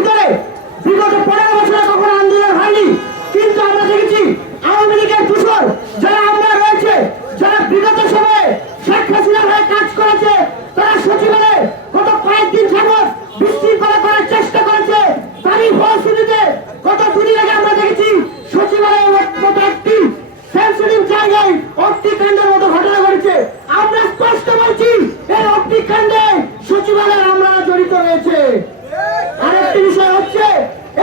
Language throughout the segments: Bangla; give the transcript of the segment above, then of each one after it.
ভিতরে বিগত পনেরো বছরে কখনো আন্দোলন হয়নি। কিন্তু আমরা দেখেছি আওয়ামী লীগের দূষণ যারা আমরা রয়েছে, যারা বিগত সময়ে শেখ হাসিনার হয়ে কাজ করেছে, তারা সচিবালয়ে গত কয়েকদিন যাবৎ বিশৃঙ্খলা করার চেষ্টা করেছে। তারই ফলশ্রুতিতে গত দুদিন আগে আমরা দেখেছি সচিবালয়ের মতো একটি সেন্সিটিভ জায়গায় অগ্নিকাণ্ডের মতো ঘটনা ঘটেছে। আমরা স্পষ্ট বলছি এই অগ্নিকাণ্ডে সচিবালয়ের আমরা জড়িত রয়েছে আরেকটি বিষয় হচ্ছে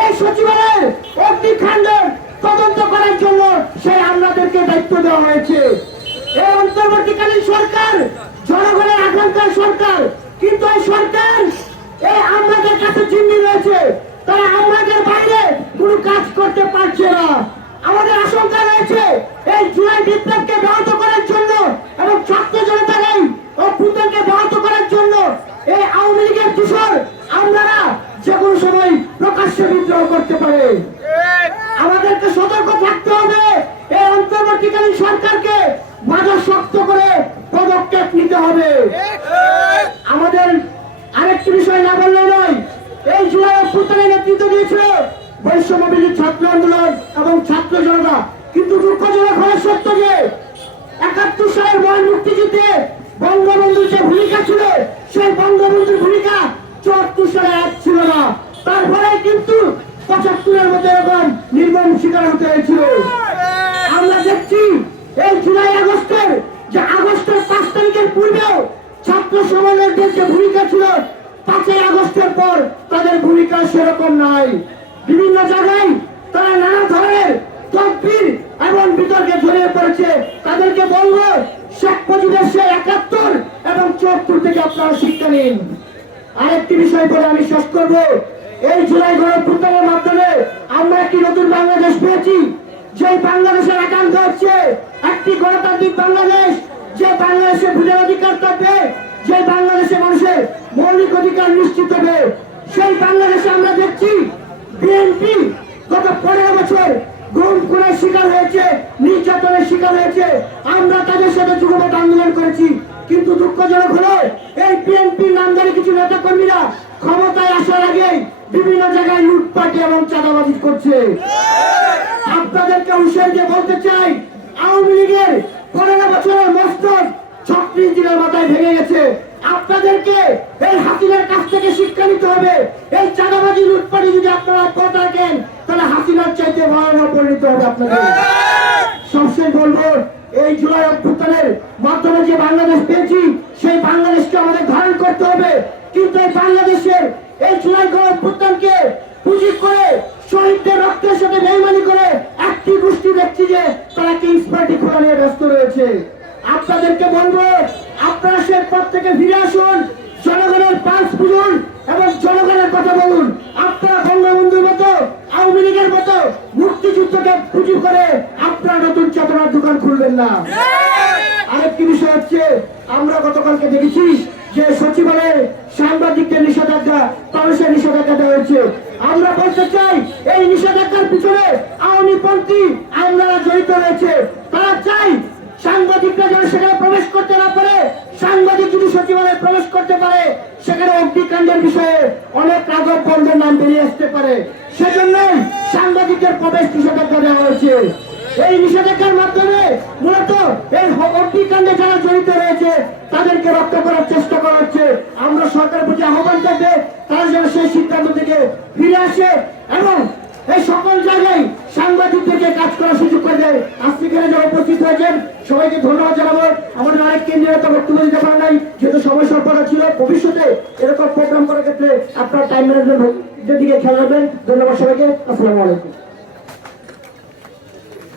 এই সচিবালয়ের অগ্নিকাণ্ডের তদন্ত করার জন্য সেই আমলাদেরকে দায়িত্ব দেওয়া হয়েছে। এই অন্তর্বর্তীকালীন সরকার, জনগণের আকাঙ্ক্ষার সরকার, কিন্তু এই সরকার এই আমলাদের কাছে জিম্মি রয়েছে। তারা আমলাদের বাইরে কোনো কাজ করতে পারছে না। আমাদের আশঙ্কা রয়েছে এই জুলাই বিপ্লবকে ব্যাহত করার জন্য এবং ছাত্র জনতার এই অভ্যুত্থানকে ব্যাহত করার জন্য এই আওয়ামী লীগের দূষণ আমলারা যে কোনো সময় প্রকাশ্যে বিদ্রোহ করতে পারে। আমাদেরকে সতর্ক থাকতে হবে এই অন্তর্বর্তীকালীন সরকারকে বাধা শক্ত করে পদক্ষেপ নিতে হবে আমাদের আরেকটি বিষয় না বললে নয় এই জুলাই অভ্যুত্থানে নেতৃত্ব দিয়েছিল বৈষম্য ছাত্র আন্দোলন এবং ছাত্র জনতা। কিন্তু দুঃখজনক হলে সত্য যে একাত্তর সালের মহান মুক্তিযুদ্ধে বঙ্গবন্ধুর যে ভূমিকা ছিল, সেই বঙ্গবন্ধুর ভূমিকা চুয়াত্তর সালে এক ছিল না। তারপরে কিন্তু পঁচাত্তরের মধ্যে এরকম নির্মম শিকার হতে হয়েছিল। আমরা দেখছি এই জুলাই আগস্টের যে আগস্টের পাঁচ তারিখের পূর্বেও ছাত্র সমাজের যে ভূমিকা ছিল, পাঁচই আগস্টের পর তাদের ভূমিকা সেরকম নাই বিভিন্ন জায়গায় তারা নানা ধরনের তদবির এবং বিতর্কে জড়িয়ে পড়েছে। তাদেরকে বলব, শেখ মুজিবের সে একাত্তর এবং চুয়াত্তর থেকে আপনারা শিক্ষা নিন। আরেকটি বিষয় বলে আমি শেষ করব। এই জুলাই গণপ্রদানের মাধ্যমে আমরা একটি নতুন বাংলাদেশ পেয়েছি। যে বাংলাদেশের একান্ত হচ্ছে একটি গণতান্ত্রিক বাংলাদেশ। যে বাংলাদেশে ভোটের অধিকার থাকবে, যে বাংলাদেশে মানুষের মৌলিক অধিকার নিশ্চিত হবে। সেই বাংলাদেশে আমরা দেখছি বিএনপি গত পনেরো বছর গুম, খুনের শিকার হয়েছে, নির্যাতনের শিকার হয়েছে। আমরা তাদের সাথে যুগপথ আন্দোলন করেছি। কিন্তু দুঃখজনক হলো, এই বিএনপি নামদারি কিছু নেতা কর্মীরা ক্ষমতায় আসার আগেই বিভিন্ন জায়গায় লুটপাট এবং চাঁদাবাজি করছে। আপনাদেরকে হুঁশিয়ার দিয়ে বলতে চাই, আওয়ামী লীগের পনেরো বছরের মস্তক ছত্রিশ দিনের মাথায় ভেঙে গেছে। আপনাদেরকে এই হাসিনার কাছ থেকে শিক্ষা নিতে হবে। এই চাঁদাবাজি লুটপাটি যদি আপনারা অব্যাহত রাখেন তাহলে হাসিনার চাইতে ভয়াবহ পরিণত হবে আপনাদের। সবশেষ বলব, এই জুলাই অভ্যুত্থানের মাধ্যমে যে বাংলাদেশ পেয়েছি, সেই বাংলাদেশকে আমাদের ধারণ করতে হবে। কিন্তু এই বাংলাদেশের এই জুলাই অভ্যুত্থানকে পুঁজি করে, শহীদদের রক্তের সাথে বেইমানি করে একটি গোষ্ঠী দেখছি যে, তারা কিংস পার্টি খোলা নিয়ে ব্যস্ত রয়েছে। আপনাদেরকে বলব আপনারা সে পথ থেকে ফিরে আসুন জনগণের পাঁচ বুঝুন এবং জনগণের কথা বলুন। আপনারা বঙ্গবন্ধুর মতো আওয়ামী লীগের মতো মুক্তিযুদ্ধকে পুঁজি করে আপনারা নতুন চেতনার দোকান খুলবেন না। আরেকটি বিষয় হচ্ছে আমরা গতকালকে দেখেছি যে সচিবালয়ে সাংবাদিকদের নিষেধাজ্ঞা মানুষের নিষেধাজ্ঞা দেওয়া হয়েছে। আমরা বলতে চাই এই নিষেধাজ্ঞার পিছনে আওয়ামী পন্থী আমরা জড়িত রয়েছে তারা চাই সাংবাদিকরা যেন সেখানে প্রবেশ করতে না পারে সাংবাদিক যদি সচিবালয়ে প্রবেশ করতে পারে, সেখানে অগ্নিকাণ্ডের বিষয়ে অনেক রাঘব বন্ধের নাম বেরিয়ে আসতে পারে। সেজন্যই সাংবাদিকদের প্রবেশ নিষেধাজ্ঞা দেওয়া হয়েছে। এই নিষেধাজ্ঞার মাধ্যমে মূলত এই অগ্নিকাণ্ডে যারা জড়িত রয়েছে, তাদেরকে রক্ষা করার চেষ্টা করা হচ্ছে। আমরা সরকারের প্রতি আহ্বান থাকবে, তারা যেন সেই সিদ্ধান্ত থেকে ফিরে আসে এবং এই সকল জায়গায় সাংবাদিকদেরকে কাজ করার সুযোগ করে দেয়। আজকে যারা উপস্থিত হয়েছেন, সবাইকে ধন্যবাদ জানাব আমাদের অনেক কেন্দ্রীয় নেতা বক্তব্য দিতে পারেন নাই যেহেতু সময় স্বল্পতা ছিল ভবিষ্যতে এরকম প্রোগ্রাম করার ক্ষেত্রে আপনার টাইম ম্যানেজমেন্ট দিকে খেয়াল রাখবেন। ধন্যবাদ সবাইকে। আসসালামু আলাইকুম।